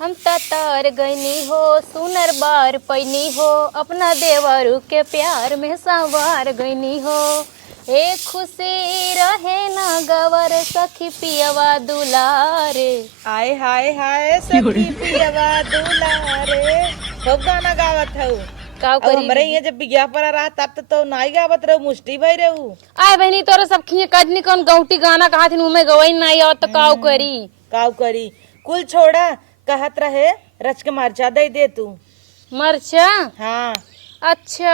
हम तार गईनी हो सुनर बार पैनी हो अपना देवरू के प्यार में संवार गईनी हो। एक खुशी रहे ना गवर सखी पियवा दुलारे। आय हाय हाय सखी पियवा दुलारे खूब गाना गावत हूँ। का अब हमरे ये जब विज्ञापन रहा तब तो नाई गावत रहू मुष्टि भाई रहू। आय बहनी तोरा सब खिए कजनी कौन गौटी गाना कहा थी मुँह में गवई नहीं और तो काऊ करी कुल छोड़ा कहत रहे रच के मरचा दे तू। मरचा। हाँ अच्छा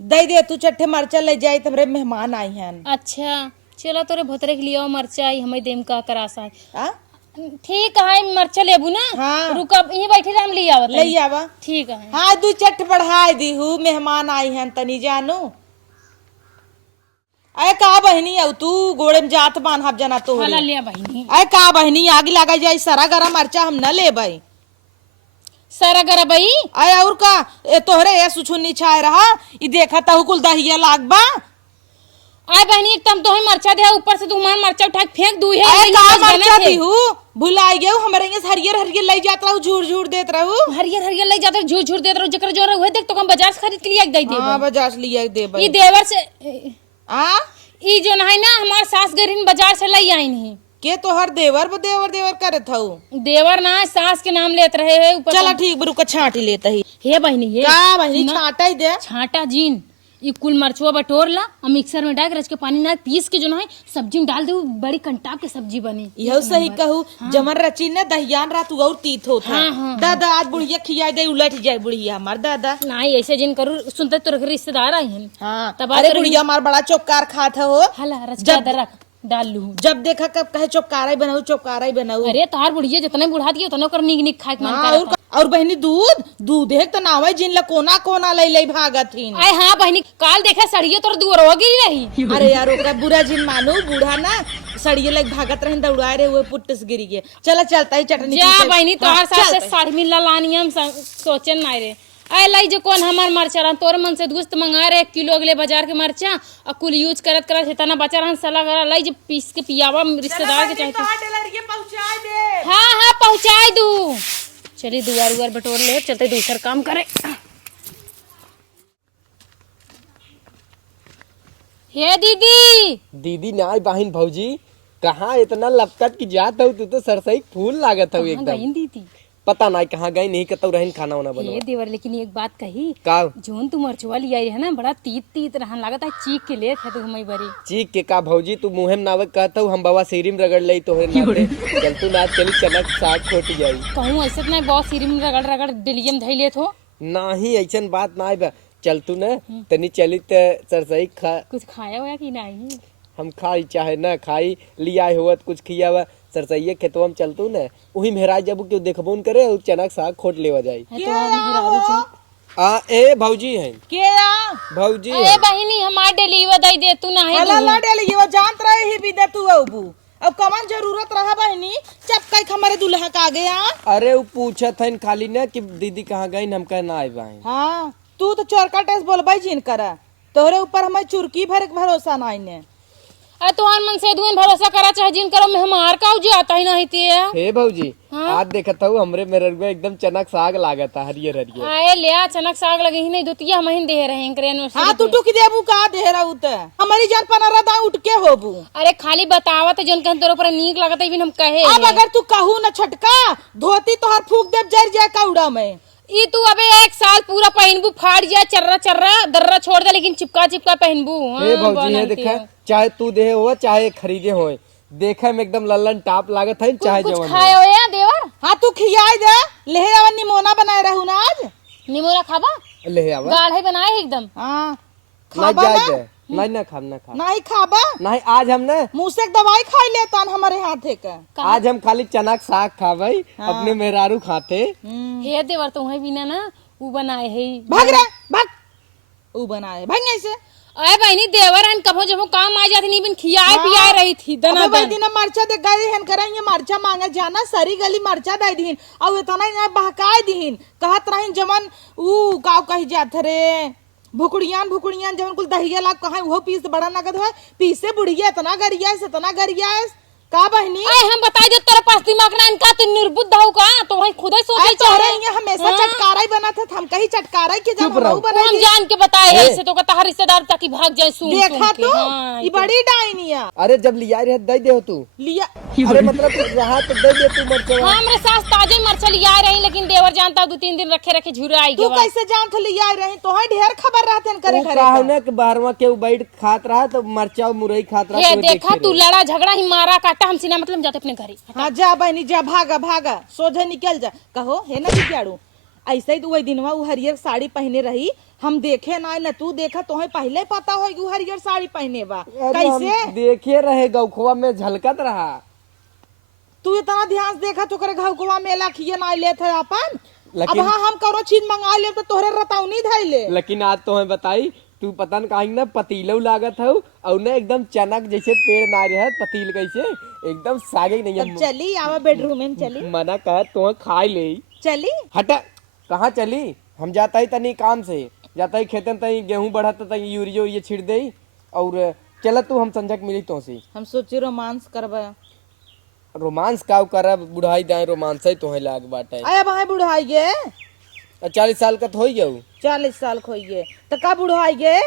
दे तू चट्टे मरचा ले जाए तुम्हारे मेहमान आई हैं। अच्छा चलो तोरे भोतरे के लिए मरचा आई हमें देम का करासा आ? ठीक है मरचा लेबू ना। हाँ। रुक अब यहीं बैठे हम ले आवत ले आवा। ठीक है। हाँ दू चट बढ़ा दी हूँ मेहमान आई हैं तनी जानू। अरे का बहनी अब तू गोड़े में जात बान हब जना तो हाला लिया बहनी। अरे का बहनी आग लगा जाए सारा गरम मरचा हम न ले भाई सारा गरा बई। अरे और का तोहरे ये सुछुन्नी छाए रहा ई देखा तहु कुल दहिया लाग बा। आय बहनी एकदम तो ही मरचा दे ऊपर से तुम मरचा उठा के फेंक दू है। अरे का मरचा दी हूँ भुलाई गए हमरे ये हरियर हरियर ले जात रहू झूर झूर देत रहू। हरियर हरियर ले जाते झूर झूर देत रहू जकर जो रहे देख तो हम बाजार से खरीद के लिए दे दे। हां बाजार से लिया दे भाई ई देवर से आ ई जो नहीं ना हमार सास गरीन बाजार से ले आई नहीं के तो हर देवर करत हूँ। देवर ना सास के नाम लेत रहे है ऊपर। चला ठीक बरू का छांटी लेता ही। हे बहनी हे का बहनी छांटा ही दे छाटा जीन ये कुल मरचुआ बटोर ला और मिक्सर में डाल के रच के पानी ना पीस के जो ना है सब्जी में डाल दे बड़ी कंटाप के सब्जी बने। यह सही कहू जमन रची ने दहियान रात और तीत होता। हाँ। दादा आज बुढ़िया खिया दे उलट जाए बुढ़िया हमार दादा नहीं ऐसे जिन करू सुनते तो रिश्तेदार आई हैं। हाँ तब अरे बुढ़िया हमार बड़ा चौकार खात हो। हला रच के अदरक डाल लू जब देखा कब कहे चौकारा ही बनाऊ। अरे तार बुढ़िया जितने बुढ़ा दिए उतना कर निक निक खाए के मन हाँ, करता। और बहनी दूध एक तो नावे जिन ला कोना कोना ले भागत हिन। आय हाँ बहनी काल देखा सड़िए तोर दूर हो गई रही। अरे यार ओकरा बुरा जिन मानो बूढ़ा ना सड़िए लग भागत रहे दौड़ाए रहे हुए पुट्ट से गिरी गए। चलता ही चटनी जा बहनी तोहर साथ से साड़ी मिला लानी हम सोचन नहीं रे। आय लाई जो कौन हमार मरचा रहा तोर मन से दोस्त मंगा रहे 1 किलो अगले बाजार के मरचा और कुल यूज करत इतना बचा रहा सला गरा लाई जो पीस के पियावा रिश्तेदार के चाहते। हाँ पहुँचाए दू चलिए दुआर बटोर ले चलते दूसर काम करे। हे दीदी ना बहन भौजी कहाँ इतना लपकट की जात हो तू तो सरसई फूल लागत हो एकदम। दीदी पता नहीं कहाँ गई नहीं कतौ रहन खाना वाना बना। हे देवर लेकिन एक बात कही का जोन तू मरचुआ लिया है ना बड़ा तीत रहन लागत है चीख के ले तू हमें बरी चीख के का भौजी तू मुहेम नावे कहता हूँ हम बाबा सीरीम रगड़ लई तोहरे नाते चल तू ना चली चनक साग खोटी जाई कहूँ ऐसे नहीं बहुत सीरी में रगड़ डिलियम धई लेत हो। नाही ऐसन बात ना बा चल तू न तनी चली त सरसई खा कुछ खाया हुआ कि नहीं हम खाई चाहे न खाई लिया हुआ कुछ खिया हुआ सरसइये खेतवा में चलतू न वही मेहराज जब क्यों देखबो न करे और चनक साग खोट लेवा जाई। आ ए भौजी है के आ भौजी ए बहिनी हमार डिलीवर दई दे तू ना है ला डेली जानत रहे ही भी दे तू अबू अब कमान जरूरत रहा बहनी चपकाई हमारे दुल्हा का गया। अरे वो पूछत है खाली न कि दीदी कहाँ गई हम कह ना आए बाई। हाँ तू तो चोरका टेस्ट बोलबाई जिन करा तोहरे ऊपर हमें चुरकी भर के भरोसा नहीं ने। अरे तुम्हार मन से दुन भरोसा करा चाहे जिन करो मैं हमार का जे आता ही नहीं ते हे भौजी आज देखत हूँ हमरे मेरे में एकदम चनक साग लागत है हरियर हरियर। आए लिया चनक साग लगे ही नहीं दुतिया हम ही दे रहे हैं करे। हाँ तू टुकी देबू का दे रहा त हमारी जान पनारा दा उठ के होबू। अरे खाली बतावत जोन कहन तोर ऊपर नीक लागत है हम कहे अब अगर तू कहू न छटका धोती तोहर फूक देब जर जाए कौड़ा में। ई तू अबे 1 साल पूरा पहनबू फाड़ जाए चर्रा दर्रा छोड़ दे लेकिन चिपका पहनबू। हे भौजी ये देखा चाहे तू दे हो चाहे खरीदे हो देखे में एकदम लल्लन टाप लागत है चाहे जवन खाए हो या देवर। हाँ तू खियाई दे ले आवा निमोना बनाए रहू ना आज निमोरा खाबा ले आवा गाढ़े बनाए एकदम। हाँ ना जाए दे नहीं ना खा नहीं खाबा नहीं आज हम न मुँह से दवाई खाई लेता हमारे हाथे का। आज हम खाली चनक साग खाबई अपने मेहरारू खाते। हे देवर तुम्हें बिना ना वो बनाए है भाग रे भाग वो बनाए भाग ऐसे। अरे बहनी देवर हन कभो जब काम आ जाती नहीं बिन खियाए पियाए रही थी दना अबे दिन मरचा दे गए हन करेंगे मरचा मांगे जाना सरी गली मरचा दे दीन और इतना ही बहकाए दीन कहत रहीन जमन ऊ गाँव कही जात रे भुकुड़ियान जमन कुल दहिया लाग कहा वो पीस बड़ा नगद है पीसे बुढ़िया इतना गरिया का बहनी अरे हम बताई दे तेरे पास दिमाग ना इनका तू निर्बुद्ध हो का तो वही खुद ही सोचे तोहरे यहाँ हमेशा चटकारा ही बना था, हम कहीं चटकारा के जब रहो। हम बनाई हम जान के बताए है ऐसे तो कहता हर रिश्तेदार ताकि भाग जाए सुन देखा के। तू हाँ, ये बड़ी डायनिया अरे जब लिया रहे दे दे हो तू। लिया अरे मतलब तू रहा तो दे दे तू मरचवा। हाँ हमरे सास ताजे मरचा लिया रही लेकिन देवर जानता 2-3 दिन रखे रखे झुराई तू के कैसे जान थे लिया रही तो ढेर खबर रहते करे तू घरे कहा का। ना कि बाहरवा के बैठ खात रहा तो मरचा मुरई खात रहा ये तो देखा तू लड़ा झगड़ा ही मारा काटा हम सीना मतलब जाते अपने घरे। हाँ जा बहनी जा, भागा भागा सोझे निकल जा। कहो है ना बिगाड़ू ऐसे ही तू वही दिनवा वो हरियर साड़ी पहने रही, हम देखे ना तू देखा तुम्हें पहले पता हो वो हरियर साड़ी पहने बा अरे हम कैसे देखे रहे गौखवा में झलकत रहा। तू इतना ध्यान से देखा तो करे घउकुआ मेला खिए ना ले थे अपन। अब लेकिन- हाँ हम करो चीज मंगा ले तो तोहरे रताउनी धैले। लेकिन आज तो हमें बताई तू पता न कहीं ना पतीलो लागत हो और ना एकदम चनक जैसे पेड़ ना रहे पतील कैसे एकदम सागे नहीं तब चली आवा बेडरूम में चली मना कह तो खाई ले चली हटा कहाँ चली हम जाता ही तनी काम से जाता ही खेतन तनी गेहूं बढ़त तनी यूरियो ये छिड़ दे और चल तू हम संजक मिली तो से हम सोची रोमांस करबा। रोमांस का करब बुढ़ाई दाए रोमांस ही तो है लाग बाटे आया भाई बुढ़ाई गे 40 साल का तो हो जाऊ 40 साल खोई गे तो का बुढ़ाई गे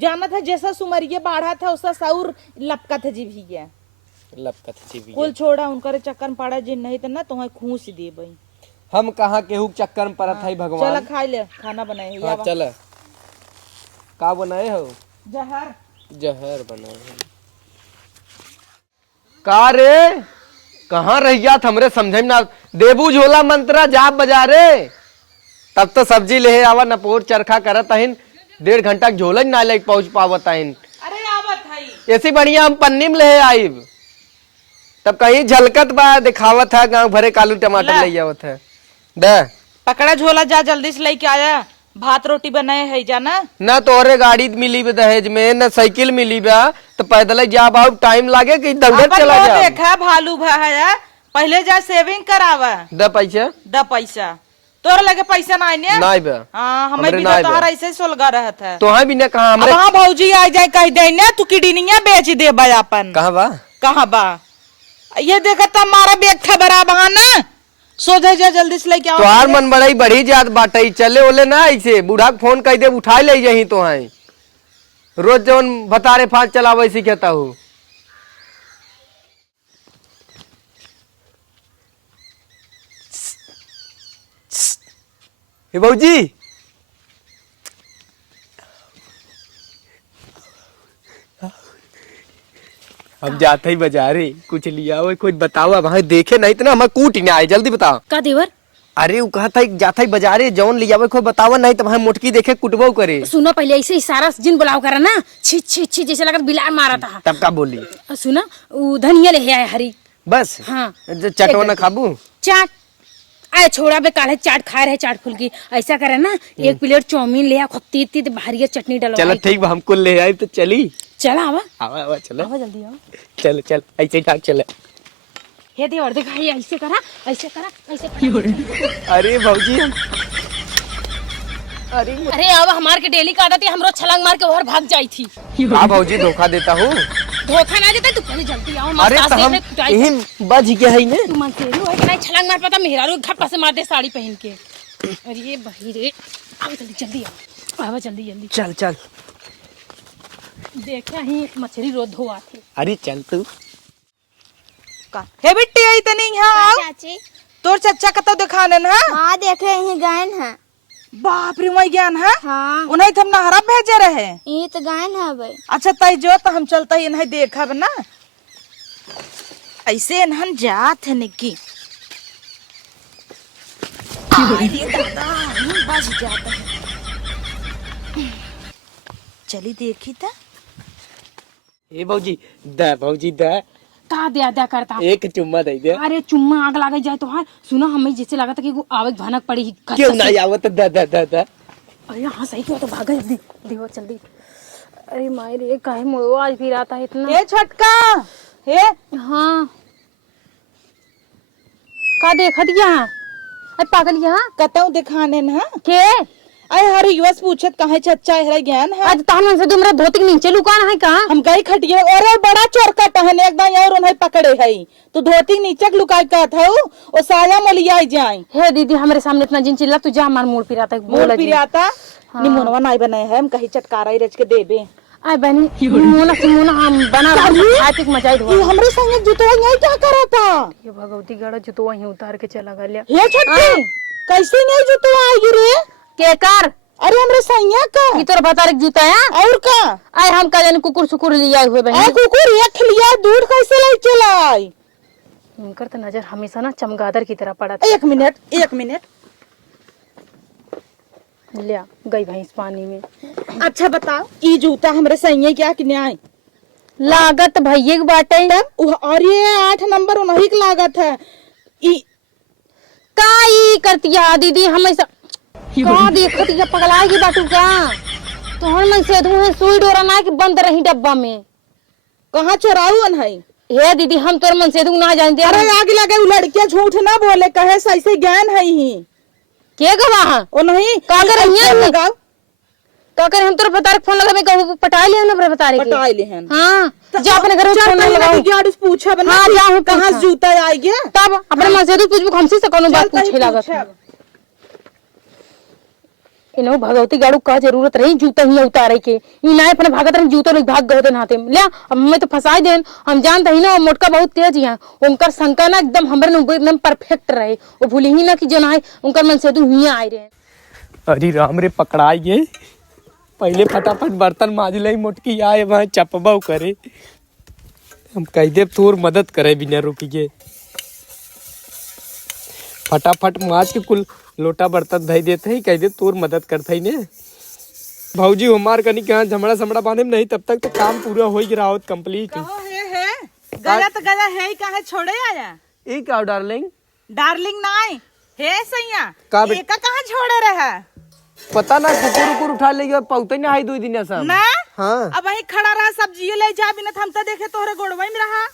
जाना था जैसा सुमरिये बाढ़ा था उसका सौर लपका था जी भी गया लपकत जीवी कुल छोड़ा उनकर चक्कर में पड़ा जिन नहीं तो ना तुम्हें खूस दे बई। हम कहाँ केहू के चक्कर में पड़त है चला भगवान। खाई ले खाना बनाए है हाँ चल का बनाए हो जहर जहर बनाए हो का रे कहाँ रह गया हमरे समझे में ना देबू झोला मंत्रा जाप बजा रे तब तो सब्जी ले आवा नपोर चरखा करत हन 1.5 घंटा झोला ना ले पहुंच पावत हन। अरे आवत है ऐसी बढ़िया हम पन्नी में ले आईब तब कहीं झलकत बा दिखावत है गांव भरे कालू टमाटर ले आवत है दे पकड़ा झोला जा जल्दी से लेके आया भात रोटी बनाए है जाना ना तोरे गाड़ी मिली बे दहेज में न साइकिल मिली बा तो पैदल जा बाबू टाइम लागे कि दौड़ चला जा देखा भालू भाया पहले जा सेविंग करावा दे पैसा द पैसा तोर लगे पैसा ना आने नहीं बे हाँ हमें हमरे भी नाई तोहरा बे। ऐसे ही सोलगा रहत है। तो हाँ भी ने कहा अब हमरे हाँ भौजी आ जाए कह दे ना तू किडनिया बेच दे अपन कहा बा कहाँ बा ये देखा था हमारा बेग था बड़ा बहा ना सोझे जा जल्दी से लेके आओ। तोहार मन बड़ाई बढ़ी जात बाटे चले ओले ना ऐसे बूढ़ा के फोन कर दे उठा ले जही तो है रोज जौन भतारे फांस चलावे सीखता हूँ हे बाबूजी हम जाते ही बाजारे कुछ लिया हो कुछ बताओ अब हमें देखे नहीं तो ना हमें कूट ना आए जल्दी बताओ का देवर अरे वो कहा था जाता ही बाजारे जौन लिया हो कोई बतावा नहीं तो हमें मोटकी देखे कुटबो करे सुनो पहले ऐसे इशारा से जिन बुलाओ करा ना छी छी छी जैसे लगा बिलार मारा था। तब का बोली सुना वो धनिया ले आए हरी बस हाँ चटो ना खाबू चाट आए छोड़ा बे काले चाट खा रहे चाट फुल की ऐसा करे ना 1 प्लेट चाउमीन ले आ खूब तीत तीत भारी चटनी डालो चलो ठीक बा हमको ले आई तो चली चला आवा आवा आवा चलो आवा जल्दी आओ चल चल ऐसे ही ठाक चले हे देवर देखा ये ऐसे करा ऐसे करा अरे भाजी हम अरे अरे अब हमार के डेली का आदत है हमरो छलांग मार के और भाग जाई थी हाँ भाजी धोखा देता हूँ धोखा ना देता तू पहले जल्दी आओ अरे सास तो हम देख कुटाई यही बज गया है ने तू मन से है कि नहीं छलांग मार पाता मेहरारू घप्पा से मार दे साड़ी पहन के अरे भाई रे आओ जल्दी जल्दी आओ आवा जल्दी जल्दी चल चल देखा ही मछली रो धोआ थी अरे चल तू हे बिट्टी आई तनी यहाँ आओ चाची तोर चच्चा कतो दिखाने ना हाँ देख रहे हैं गायन है। बाप रे वही ज्ञान है हाँ उन्हें तो हम नहरा भेजे रहे। ये तो गायन है भाई। अच्छा तय जो तो हम चलता ही इन्हें देखा ना ऐसे इन्हन जात है निकी बच जाता है चली देखी था ए भाजी द भाजी द का दे दे करता एक चुम्मा दे दे अरे चुम्मा आग लागे जाए तो है सुना हमें जैसे लगा था कि वो आवे भनक पड़ी घस क्यों घस ना से। आवत द द द द अरे हाँ सही क्यों तो भागा जल्दी देखो जल्दी अरे माय रे काहे मुड़ो आज फिर आता है इतना हे छटका हे हाँ का देखत यहाँ अरे पागल यहाँ कतौ दिखाने ना के आए हर युवस पूछत कहे चच्चा हरे ज्ञान है। आज ताहन से तुमरा धोती के नीचे लुकाना है कहां? हम गई खटिए और बड़ा चोरका टहन एकदम और उन्हें पकड़े है तो धोती नीचे लुकाई का था ओ साया मोलिया जाए। हे दीदी हमरे सामने इतना जिन चिल्ला तू जा मार मूड पिराता बोल पिराता निमोनवा नहीं बनाए है हम कहीं चटकारा ही रच के देबे। आय बनी मोना हम बना रहा है मचाई दो। हमरे संग जुतवा नहीं क्या करा था? ये भगवती गड़ा जुतो वहीं उतार के चला गया। ये छट्टी कैसे नहीं जुतवा आई रे के कर? अरे हमरे सैया का ई तोर बतारे जूता है और का? आय हम का जाने कुकुर सुकुर लिया हुए बहन। कुकुर एक लिया दूर कैसे ले चलाई? उनकर तो नजर हमेशा ना चमगादड़ की तरह पड़ा था। एक मिनट लिया गई भैंस पानी में। अच्छा बताओ ई जूता हमरे सैया क्या कि न्याय लागत भैये के बाटे और ये 8 नंबर उन्हीं की लागत है। ई का ई करतिया दीदी हमेशा का देखत या पगलाएगी बाटू का तोहर मन से धुए सुई डोरा ना कि बंद रही डब्बा में कहां चोराऊ है? हे दीदी हम तोर मन से ना जानते। अरे आगे लगे उ लड़कियां झूठ ना बोले कहे सही ज्ञान है ही के गवाह ओ नहीं का कर लगाओ का कर हम तोर बतारे फोन लगा मैं कहू पटा ले हमने बतारे के पटाई ले हैं। हां जा अपने घर में फोन लगाओ यार पूछा बना। हां जा हूं कहां से जूता आई गया तब अपने मन से पूछ हमसे से कोनो बात पूछे लागत इनो भगवती गाड़ू का जरूरत रही जूता ही उतारे के ई ना अपने भागत रही जूतो लोग भाग गए नाते ले अब मैं तो फंसा देन हम जानते ही ना मोटका बहुत तेज है उनकर शंका ना एकदम हमरे एकदम परफेक्ट रहे वो भूली ही ना कि जो ना उनकर मन से तू ही आए रहे। अरे राम रे पकड़ाई गए पहले फटाफट बर्तन माज ले मोटकी आए वहां चपबाऊ करे हम कह दे तोर मदद करे बिना रुकिए फटाफट माज के कुल लोटा बर्तन धई देते ही कह दे तोर मदद करते ही ने भाऊजी हमार कनी कहां झमड़ा समड़ा बांधे नहीं तब तक तो काम पूरा हो ही रहा कंप्लीट कहो है गला तो गला है ही कहां छोड़े आया ए का डार्लिंग डार्लिंग नाई हे सैया का एका कहां छोड़े रहा पता ना कुकुर कुकुर उठा ले गया पौते नहीं आई 2 दिन सब ना। हाँ अब वही खड़ा रहा सब्जी ले जा बिना हम तो देखे तोहरे गोड़वा में रहा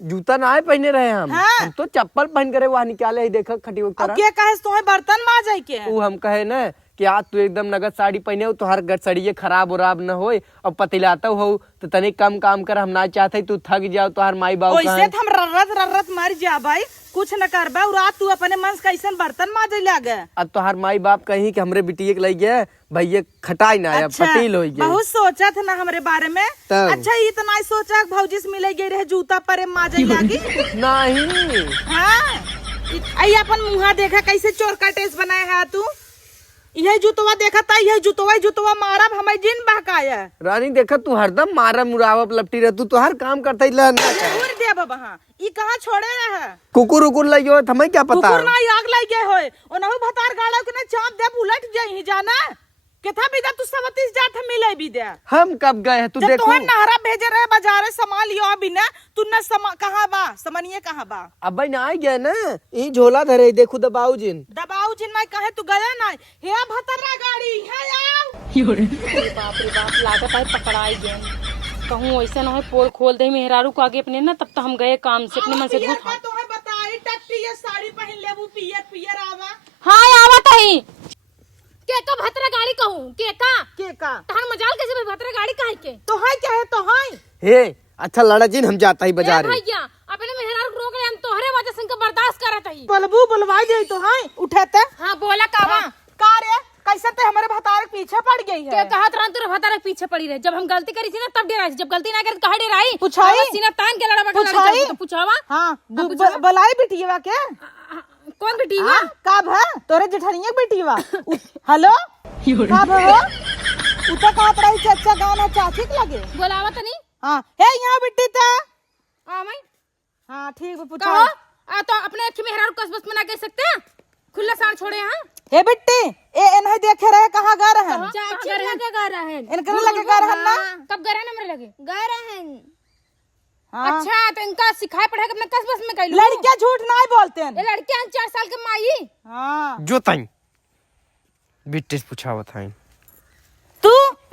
जूता ना आए पहने रहे हम हाँ। हम तो चप्पल पहन करे वहां निकाले ही देखा खटी अब के कहे तोहे बर्तन माजे के वो हम कहे ना कि आज तू एकदम नगद साड़ी पहने हो तो हर गड़सड़िए खराब उराब न होए और पतिलाता हो तो तनिक कम काम कर हम ना चाहते तू थक जाओ तो हर माई बाबू वैसे हम रर्रत मर जा भाई कुछ न करबा और रात तू अपने मन से कैसन बर्तन माजे लागे अब तो हर माई बाप कहीं कि हमरे बिटिया के लग गया भैया खटाई ना आया अच्छा, पतील हो गया बहुत सोचा था ना हमरे बारे में तब। अच्छा इतना ही सोचा भौजी से मिले गए रहे जूता पर माजे लागी नहीं हाँ आई अपन मुहा देखा कैसे चोर का टेस्ट बनाया है तू यही जुतवा देखा था यही जुतवा मारब हमें जिन बहकाया रानी देखा तू हरदम मारा मुरावब लपटी रह तू हर काम करता ही ला जरूर दे बाबा हाँ ई कहाँ छोड़े रहे कुकुर उकुर लग गयो हमें क्या पता कुकुर ना आग लग गए होए ओनहु भतार गाड़ा के ना चाप दे उलट जाई जाना केथा बिदा तू 37 जात मिले भी दे हम कब गए हैं तू जब देखो तोहर नहरा भेजे रहे बाजारे सामान लियो बिना तू न कहां बा समनिए कहां बा अब भाई ना आ गया ना यही झोला धरे देखो दबाऊ जिन दबाऊ जिन ना कहे तू गया ना हे भतरा गाड़ी है आओ बाप रे बाप लागत है पकड़ाई गए कहूँ ऐसा ना हो पोल खोल दे मेहरारू को आगे अपने ना तब तो हम गए काम से अपने मन से तोहे बताई टट्टी ये साड़ी पहन लेबू पियर पियर आवा हाँ आवत है के का भतरा गाड़ी कहूँ के का तहर मजाल कैसे भतरा गाड़ी काहे के तो है क्या है तो है हे अच्छा लड़ा जिन हम जाता ही बाजार में भैया अपने मेहरारू को रोक ले हम तोहरे वजह से इनका बर्दाश्त करत हई बलबू बुलवाई दे तो है उठाते हां बोला कावा का रे कैसे ते हमारे भतार के पीछे पड़ गई है के कहत रहन तोरे भतार के पीछे पड़ी रहे जब हम गलती करी थी ना तब डराई जब गलती ना करी कहां डराई पुछाई सीना तान के लड़ा बटा पुछाई तो पूछावा हां बलाई बिटिया के कौन बेटी हुआ कब है तोरे जेठनिया बेटीवा हेलो कब हो उता कहत रही चाचा गाना चाची के लगे बोलावा तनी हां हे यहां बेटी ता आ मैं हां ठीक है कहो पूछो आ तो अपने अखी मेहरारू कस बस में ना कह सकते खुला साण छोड़े हां हे बेटी ए नहीं देखे रहे कहां गा रहे हैं चाची लगे गा रहे हैं इनके लगे गा रहे हैं ना कब गा रहे हैं हमरे लगे गा रहे हैं हाँ। अच्छा तो इनका सिखाए पढ़ाए अपने कस बस में कैलू लड़कियां झूठ नहीं बोलते हैं ये लड़कियां 4 साल के माई हां जो ताई बिट्टे पूछावा था तू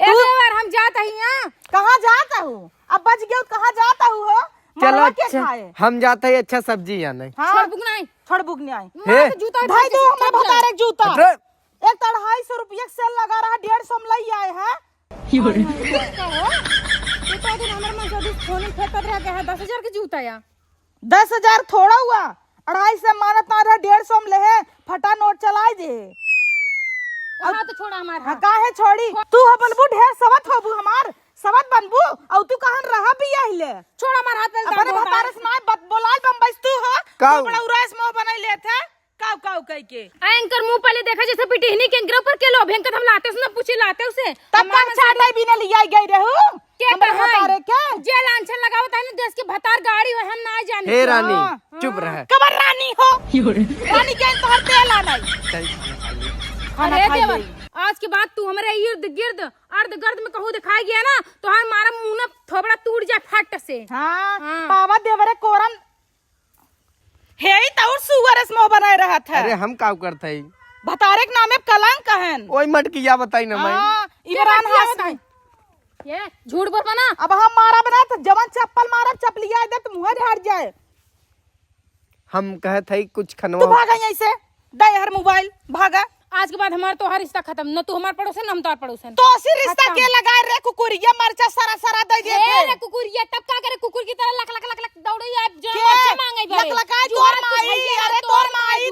एक बार हम जात हई हां कहां जाता हूं अब बच गया कहां जाता हूं हो चलो मरवा के अच्छा खाए हम जाते हैं अच्छा सब्जी या नहीं हां छोड़ बुक नहीं छोड़ बुक नहीं आई हे जूता भाई दो हमरा भतारे जूता अरे एक तो 250 रुपया सेल लगा रहा, 150 में लई आए हैं। तू तो दिन हमर मन से फोन फेंकत रह गया है 10,000 के जूता या 10,000 थोड़ा हुआ, 250 मानत ना रहा, 150 में ले फटा नोट चलाए दे। हाँ तो छोड़ा हमार हाँ काहे छोड़ी, तू हो बनबू ढेर सवत होबू, हमार सवत बनबू और तू कहन रहा भी अहिले। छोड़ हमार हाथ पे अपने भतारस ना बोलाल बम्बई तू हो, काऊ? तू बड़ा उरास मोह बनाई लेथे काऊ काऊ कह के। एंकर मुंह पहले देखा जैसे पिटिहनी के एंकर ऊपर के लो भयंकर हम लाते उसने पूछे लाते उसे तब कब छाटाई बिना लिया गई रहू के हमरे भतारे के। जे लांछन लगावत है ना देश के भतार गाड़ी हो हम ना जाने। हे रानी चुप रह। कबर रानी हो, रानी के तोहर तेल आनाई। चल अरे देवर आज के बाद तू हमारे इर्द गिर्द अर्ध गर्द में कहूँ दिखाई गया ना तो हमारा मुंह ना थोबड़ा टूट जाए फट से। हाँ हाँ। पावा देवरे कोरन हे ही तौर सुअरस मोह बनाए रहा था। अरे हम काऊ करते ही भतारे के नामे कलंक कहन। ओई मटकिया बताई ना मैं। हाँ इमरान हासन ये झूठ बोल बना। अब हम मारा बना तो जवन चप्पल मारा चपलिया दे तो मुंह झाड़ जाए। हम कहत है कुछ तू खनवा भागा यहीं से, दे हर मोबाइल भागा। आज के बाद हमारा तो हर रिश्ता खत्म, न तू हमार पड़ोसन हम तोहार पड़ोसन। तो उसी रिश्ता के लगाए रे कुकुरिया मरचा सारा सारा दे दे ए रे कुकुर ये तब का करे कुकुर की तरह लक लक लक लक दौड़े या जो के? मरचा मांगे भरे लकलकाई तोर माई, अरे तोर माई,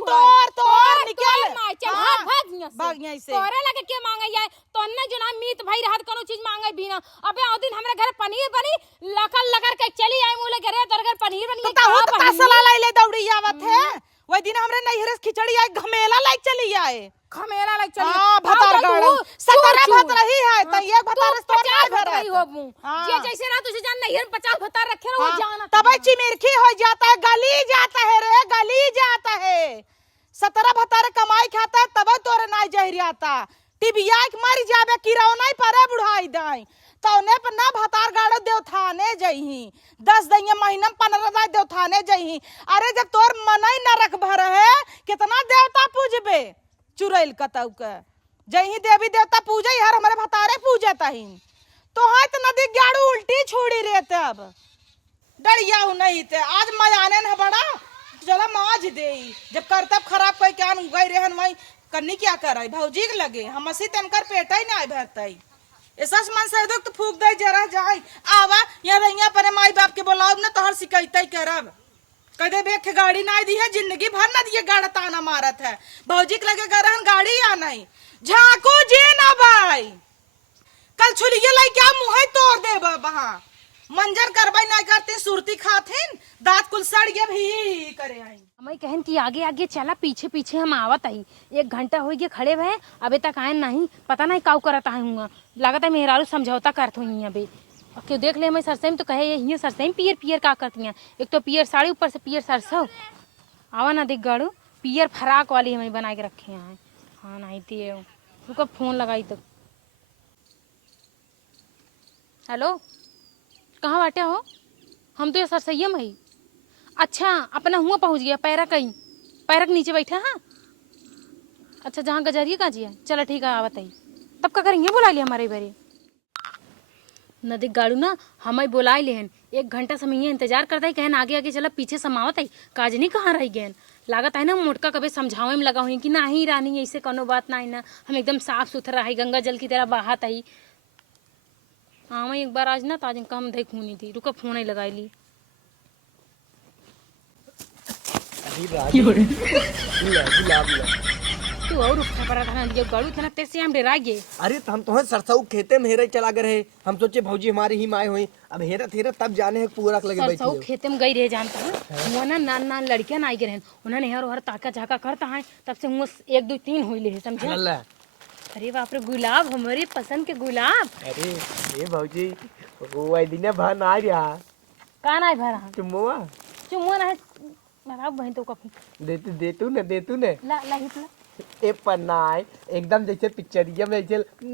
तोर निकल। माई चल हाँ, भाग यहां से भाग यहीं से। तोरे लगे के मांगे या तो न जो ना मीत भाई रहत कोनो चीज मांगे बिना। अबे ओ दिन हमरे घर पनीर बनी लकल लकर के चली आई मोले घरे तोर घर पनीर बनी तो ताऊ तो तासला लाई ले दौड़ी आवत है। वही दिन हमरे नैहरस खिचड़ी आई घमेला लाइक चली आए। खमेला लग चली। हां भतार गाड़ो 17 भत रही है तो एक भतार तोर काय भर रही हो मुंह हाँ। ये जैसे ना तुझे जान नहीं 50 भतार रखे रहो जाना तब चिमिरखी हो जाता है, गली जाता है रे, गली जाता है। 17 भतार कमाई खाता है तब तोरे नाई जहरी आता। टिबिया के मर जाबे किरौना परे बुढ़ाई दाई तौने पर ना भतार गाड़ो देवथाने जइही 10 दैया महीना 15 दाई देवथाने जइही। अरे जब तोर मनई न रख भर है कितना देवता पूजबे चुरैल कतौ के जइही देवी देवता पूजे हर हमारे भतारे पूजे तही तो है तो नदी गाड़ू उल्टी छोड़ी रे तब डरिया हूं नहीं ते आज मजाने न बड़ा चला माज दे जब करतब खराब कोई क्या गई रहन वही करनी क्या कराई भौजी के लगे हम असी तनकर पेटा ही ना भरतई ऐसा मन से तो फूक दे जरा जाए आवा या रैया पर माई बाप के बुलाओ न तोहर शिकायत करब कदे बेख गाड़ी ना दी है जिंदगी भर ना दिए गाड़ा ताना मारत है भौजी के लगे गरहन गाड़ी आ नहीं झाको जे ना भाई कल छुलिए लाई क्या मुंह तोड़ दे वहां मंजर करबाई ना करते सुरती खाथिन दांत कुल सड़ गए भी करे आई हमें कहन कि आगे आगे चला पीछे पीछे हम आवत आई 1 घंटा हो गया खड़े भए अबे तक आए नहीं पता नहीं काऊ करता हूँ लागत है मेहरारू समझौता करत हुई अबे क्यों देख ले हमें सरसई में तो कहे ये सरसई में पियर पियर का करती हैं एक तो पियर साड़ी ऊपर से पियर सरसों आवा ना देख गाड़ू पियर फराक वाली हमें बना के रखे हैं। हाँ नहीं दिए रुको फोन लगाई तो हेलो कहाँ बाटे हो हम तो ये सरसैया में ही अच्छा अपना हुआ पहुँच गया पैरा कहीं पैरा के नीचे बैठा हाँ अच्छा जहाँ गजरिए का जी है चलो ठीक है आवत आई तब का करेंगे बुला लिया हमारे बारे न देख गाड़ू ना हमें बुला लेहन 1 घंटा समय इंतजार करता है कहन आगे आगे चला पीछे समावत है काज नहीं कहाँ रही गहन लागत है ना मोटका कभी समझावे में लगा हुई कि नहीं रानी ऐसे कोनो बात नहीं ना हम एकदम साफ सुथरा है गंगा जल की तरह बहात है। हाँ मैं एक बार आज ना ताज का हम देखूँ नहीं थी रुका फोन ही लगाई ली तू और उठा पड़ा था ये गाड़ू इतना तेज से हम डरा गए। अरे तो हम तो हैं सरसऊ खेते में हेरे चला गए रहे हम सोचे भौजी हमारी ही माए हुई अब हेरत हेरत तब जाने है पूरा लगे बैठी सरसों खेते में गई रहे जानता है वो ना नान नान लड़कियां ना आई गए उन्होंने हर हर ताका झाका करता है तब से वो 1 2 3 हुई ले समझे। अल्लाह अरे बाप रे गुलाब हमारी पसंद के गुलाब अरे ये भौजी वो आई दिन भर ना आ रहा का ना भरा चुम्मुआ चुम्मा ना बताओ बहन तो कभी देतू ने ला ला हितला ए पन्नाय एकदम जैसे पिक्चरिया में जैसे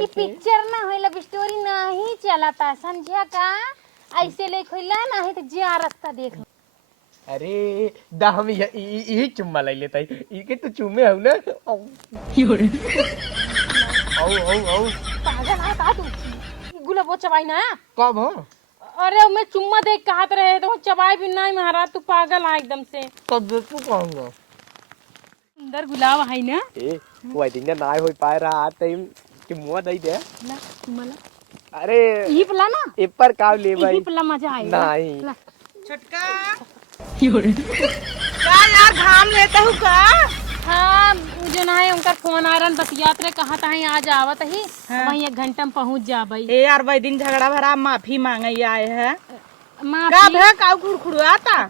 ये पिक्चर ना होई लव स्टोरी नहीं चलाता समझिया का ऐसे ले खोला नहीं तो जा रास्ता देख अरे दा हम यही चुम्मा ले लेता है इके तो चुम्मे हऊ ना औ पागल है का तू गुलाब वो चबाई ना कब हो अरे मैं चुम्मा देख कहत रहे तो चबाई भी नहीं महाराज तू पागल है एकदम से तब तू कहूंगा सुंदर गुलाब है ना ए वही दिन ना हो पाए रहा आज टाइम कि मुंह नहीं दे ला तुम्हाला अरे ही पला ना ऊपर काव ले भाई ही पला मजा आएगा नहीं ला। छोटका का यार घाम लेता हूँ का हाँ जो ना है उनका फोन आ रहा बस यात्रा कहा था आज आवत ही वहीं 1 घंटा में पहुंच जा भाई ए यार वही दिन झगड़ा भरा माफी मांगे आए है माँ का भे का खुड़खुड़ाता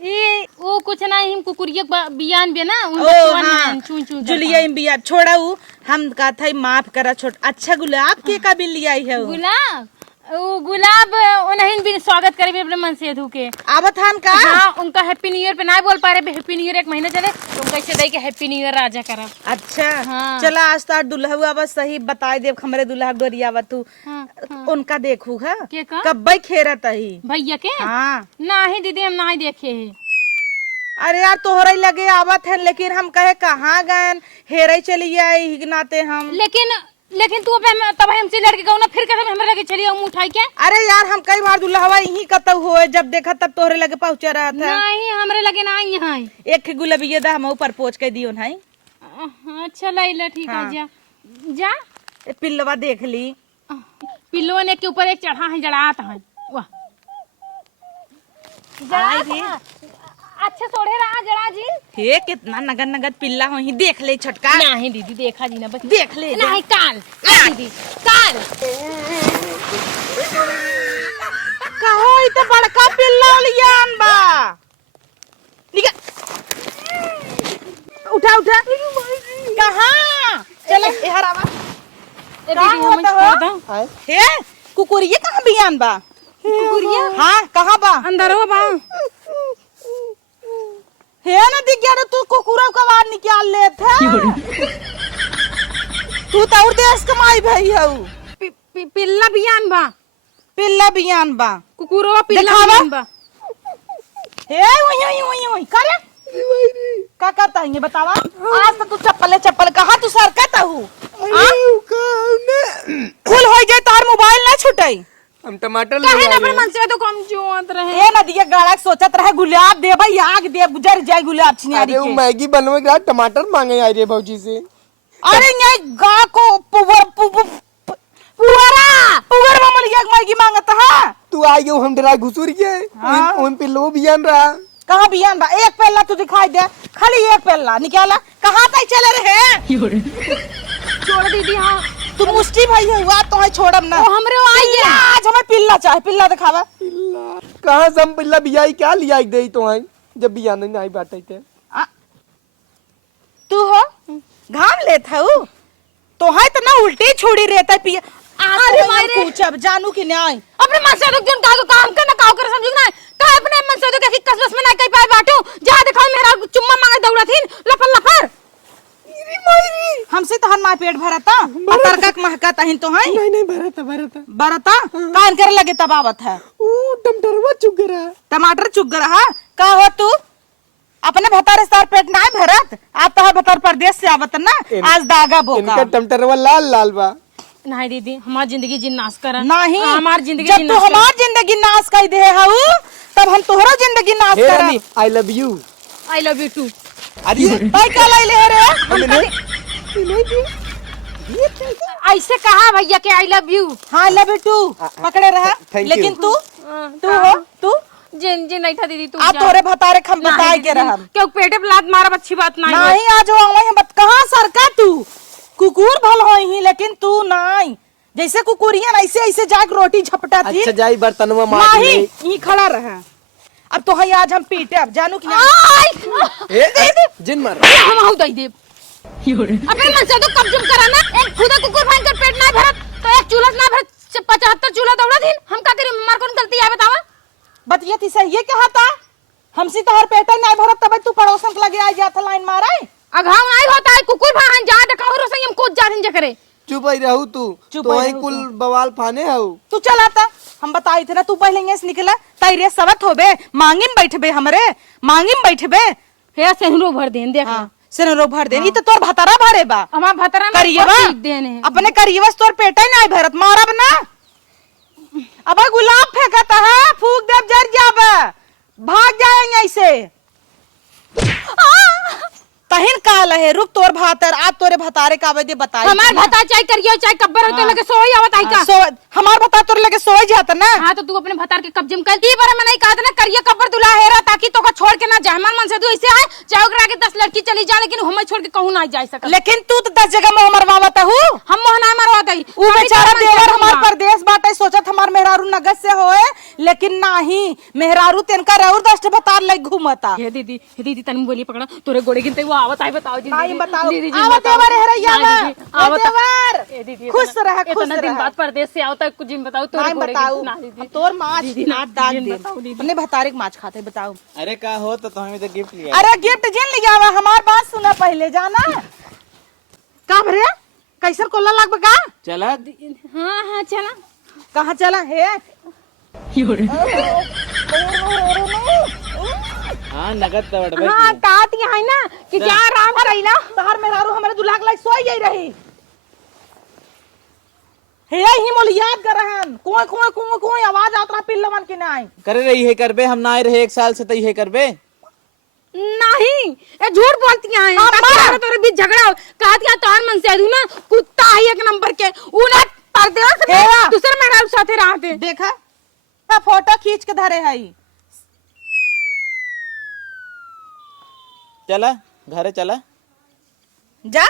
ये वो कुछ ना हम कुकुरिया बियान बे ना उन ओ बच्चों हाँ ने चू चू जुलिया बिया छोड़ाऊ हम का था माफ करा छोट अच्छा गुलाब के का बिल लिया है गुलाब वो गुलाब उन्हें भी स्वागत करे भी अपने मन से धुके आवत हम का हाँ उनका हैप्पी न्यू ईयर पे ना बोल पा रहे हैप्पी न्यू ईयर 1 महीना चले तो उनका इसे दे के हैप्पी न्यू ईयर राजा करब अच्छा हाँ। चला आज तार दुल्हा बस सही बताए देव हमरे दुल्हा गोरियावा तू हाँ, हाँ। उनका देखू है के का कब खेरत ही भैया के हाँ नहीं दीदी हम नहीं देखे है अरे यार तोहरा ही लगे आवत है लेकिन हम कहे कहाँ गए हेरे चली आई हिगनाते हम लेकिन तू तब हमसे लड़के गौ ना फिर कैसे हमारे लगे चलिए हम उठाई के अरे यार हम कई बार दुल्हवा यही कत हुए जब देखा तब तोहरे लगे पहुंचा रहा था नहीं हमरे लगे ना यहाँ एक गुलाबिया दा हम ऊपर पोच के दियो नहीं अच्छा लाइला ठीक है जा जा ए, पिल्लवा देख ली पिल्लो ने के ऊपर एक चढ़ा है जड़ात है वाह आई रे। अच्छा सोड़े रहा जड़ा जी हे कितना नगद नगद पिल्ला हो ही देख ले छटका नहीं दीदी देखा जी ना बस देख ले जा। नहीं काल दीदी काल कहो इतना बड़का पिल्ला लिया बा निकल उठा उठा कहाँ चले ए हरावा ए दीदी हम छोड़ दो हे कुकुरिया कहाँ बियान बा कुकुरिया हाँ कहाँ बा अंदर हो बा हे ना दिख गया तू कुकुरा का बाहर निकाल ले थे तू तो और देश कमाई भाई हऊ पिल्ला बियान बा पिल्ला बियान बा कुकुरो पिल्ला दिखावा। बियान बा हे वही करे का करता है ये बतावा आज तो तू चप्पल कहाँ तू सरकता हूँ फुल हो जाए तार मोबाइल ना छुटाई हम टमाटर काहे ले ना अपने मन से तो कम जोत रहे ए नदिया गाड़ा सोचत रहे गुलाब दे भाई आग दे गुजर जाए गुलाब छिनारी अरे वो के मैगी बनवे के टमाटर मांगे आई रे भौजी से अरे ये गा को पुवर मामलिया मैगी मांगता है तू आ गयो हम डरा घुसुर के हाँ। उन पे लो बियान रहा कहाँ बियान बा एक पेल्ला तू दिखाई दे खाली एक पेल्ला निकाला कहाँ तक चले रहे छोड़ दीदी हाँ तू मुष्टि भाई हुआ तो है छोड़म ना ओ हमरे आई पिल्ला, आज हमें पिल्ला चाहे पिल्ला दिखावा कहाँ से हम पिल्ला बियाई क्या लिया दे तो आई जब बियान नहीं आई बाटे थे तू हो घाम लेत हूँ तो है तो ना उल्टी छोड़ी रहता है पिया अरे मारे पूछ अब जानू कि नहीं अपने मन से तो जोन का काम करना काव कर समझू ना का अपने मन से तो कि कसमस में ना कई पाए बाटू जा दिखाओ मेरा चुम्मा मांगे दौड़ा थी लफर लफर हमसे तो हर माँ पेट भरता तरका महकता हिन तो है नहीं भरता कान कर लगे तब आवत है टमाटरवा चुग रहा टमाटर चुग रहा का हो तू अपने भतार स्तर पेट ना भरत आप तो भतार प्रदेश से आवत ना आज दागा बोका इनका टमाटरवा लाल लाल बा नहीं दीदी हमारी जिंदगी जिन्नास करा नहीं हमारी जिंदगी जब तू हमार जिंदगी नाश कर दे हऊ तब हम तोहरा जिंदगी नाश हे करा रानी I love you I love you too अरे भाई क्या लाई ले रे ऐसे कहा भैया के आई लव यू हाँ लव यू टू पकड़े रहा Thank you. लेकिन तू हो तू जिन जिन नहीं था दीदी तू आ तोरे भतारे खम बताए के रहा क्यों पेटे पे लात मारा अच्छी बात नहीं है। नहीं आज वही बत कहाँ सरका तू कुकुर भल हो ही लेकिन तू नहीं जैसे कुकुरियन ऐसे ऐसे जाके रोटी झपटा थी अच्छा जाई बर्तनवा मार नहीं ये खड़ा रहा अब तो है आज हम पीटे अब जानू कि नहीं ए जिन मार हम आउ दई दे अपने मन से तो कब्जम कराना एक खुदा कुकुर फाइन कर पेट ना भरत तो एक चूल्हा ना भरत 75 चूल्हा दौड़ा दिन हम का करी मार कौन गलती है बतावा बतिया थी सही ये क्या था हमसे तो हर पेटा नहीं भरत तब तू पड़ोसन के लगे आ जाता लाइन मारे अघाव नहीं होता है कुकुर फाइन जा देखा हो सही हम कूद जा दिन करे चुप ही रहू तू चुप तो ही वही रहू कुल तू। बवाल फाने हऊ तू चलाता हम बताई थे ना तू पहले यहाँ से निकला ताइरे सवत होबे मांगी में बैठबे हमरे मांगी में बैठबे हे सेहरो भर देन देख हाँ सेनो भर देनी तो तोर भतारा भरे बा हमार भतरा में करिएवा बहुत चीज देने हैं। अपने करिएवा तोर पेटा ही नहीं भरत मारब ना अब गुलाब फेंकता है फूक देव जर जाब भाग जाएंगे ऐसे तहिन काल है रुक तोर भातर आज तोरे भतारे का दे बताई हमार भता चाय करियो चाय कब्बर होते लगे सोई आवत है का सो हमार भता तोरे लगे सोई जाता ना। हां तो तू अपने भतार के कब्जे में कर दी पर मैं नहीं कहत ना करिए कब्बर दुला हेरा ताकि तो को छोड़ के ना जाए। हमार मन से तू ऐसे है चाहे ओकरा के 10 लड़की चली जा लेकिन हम छोड़ के कहूं ना जा सकत। लेकिन तू तो 10 जगह में मरवावत हूं। हम मोहना मरवात है उ बेचारा देवर हमार परदेश बाटे सोचत हमार मेहरारू नगद से होए लेकिन नहीं मेहरारू तिनका रउर दस्ट भतार लग घूमता। हे दीदी तनी बोली पकड़ा तोरे गोड़े गिनते वो आवत है बताओ जी नहीं बताओ दीदी जी आवत देवर है रैया आवत देवर ए दीदी खुश रह खुश इतना दिन बाद परदेश से आवता कुछ दिन बताओ तोरे नहीं गोड़े बताऊ ना दीदी तोर माछ नाच दाग दीदी दे बताओ दीदी। अपने भतारे के माछ खाते बताओ। अरे का हो तो हमें तो गिफ्ट लिया। अरे गिफ्ट जिन ले जावा हमार बात सुना पहले जाना का भरे कैसन कोला लाग बका चला हां चला कहां चला है हाँ नगद तवड़ हां तात यहाँ है ना कि जा राम कइला तहार मेहरारू हमारे दुल्हा के लायक सोई गई रही हे ही मोल याद कर रहन कोई आवाज आत रहा पिल्लवन की नहीं करे रही है करबे हम ना आए रहे 1 साल से तई है करबे नहीं ये झूठ बोलती हैं ताकि तोरे बीच झगड़ा हो कहत या तोहर मन से ना कुत्ता है एक नंबर के उ ना परदेश में दूसरे मेहरारू साथे रहते देखा ना फोटो खींच के धरे हई चला घरे चला जा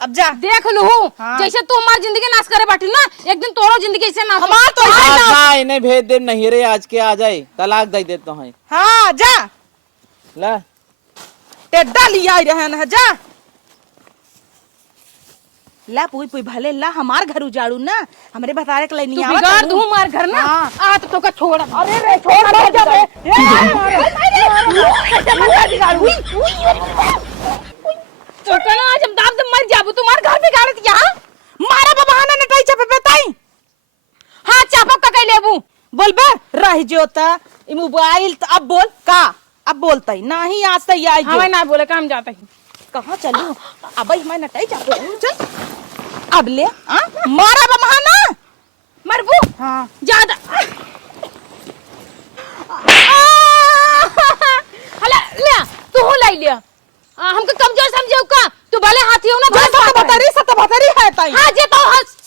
अब जा देख लू हाँ। जैसे तू हमारी जिंदगी नाश करे बाटी ना एक दिन तोरो जिंदगी से नाश हमार तो ऐसे आज ना ना इन्हें भेज दे नहीं रे आज के आ जाए तलाक दे देता हूँ हां जा ला टेड्डा लिया ही रहन है जा ला पुई भले ला हमार घर उजाड़ू ना हमरे बतारे के लेनी तू आवत बिगाड़ हूँ। दूं मार घर ना हाँ। आ तो का छोड़ अरे रे छोड़ दे जा बे तो कना आज हम दाब से मर जाबू तुम्हार घर बिगाड़त यहां मारा बहाना नटाई छपे बेताई हां चापक का कई लेबू बोल बे रह जोता ई मोबाइल तो अब बोल का अब बोलता ही नहीं आज से आई हमें ना बोले काम जाता ही कहां चलू अब मैं नटाई जाते चल अब ले हां मारा बहाना मरबू हां ज्यादा हला ले तू हो लाई लिया हमको कमजोर समझे का तू भले हाथी हो ना भले 77 है ताई हां जे तो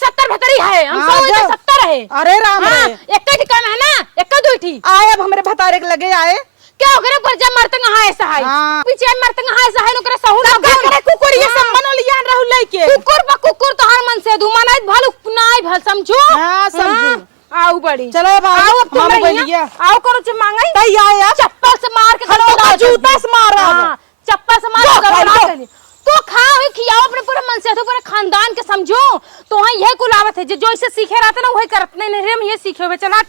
70 भतरी है हम हाँ, 100 जा। 70 है अरे राम हाँ, रे एक ठिकाना है ना एक दुईठी आए अब हमरे भतारे के लगे आए क्या ओकरे पर जब मरतंग हाय सहाय हाँ। पीछे मरतंग हाय सहाय ओकरे सहु ना का करे कुकुर ये सब मनो लिया रहू लइके कुकुर बा कुकुर तो हर मन से धुमानाई भालू नाई भल समझो हाँ, समझू। आओ बड़ी चलो अब आओ, आओ अब तुम मामा नहीं बोलिए। आओ करो चे मांगाई तई आया चप्पल से मार के खड़ो गड़बड़ा का जूता से मारा हाँ, चप्पल से मार जो के गड़बड़ा खाई देली। तो खाओ ही खियाओ अपने पूरे मन से तो पूरे खानदान के समझो तो वहाँ यह कुलावत है जो इसे सीखे रहते ना वही करत नहीं रे हम ये सीखे हुए चला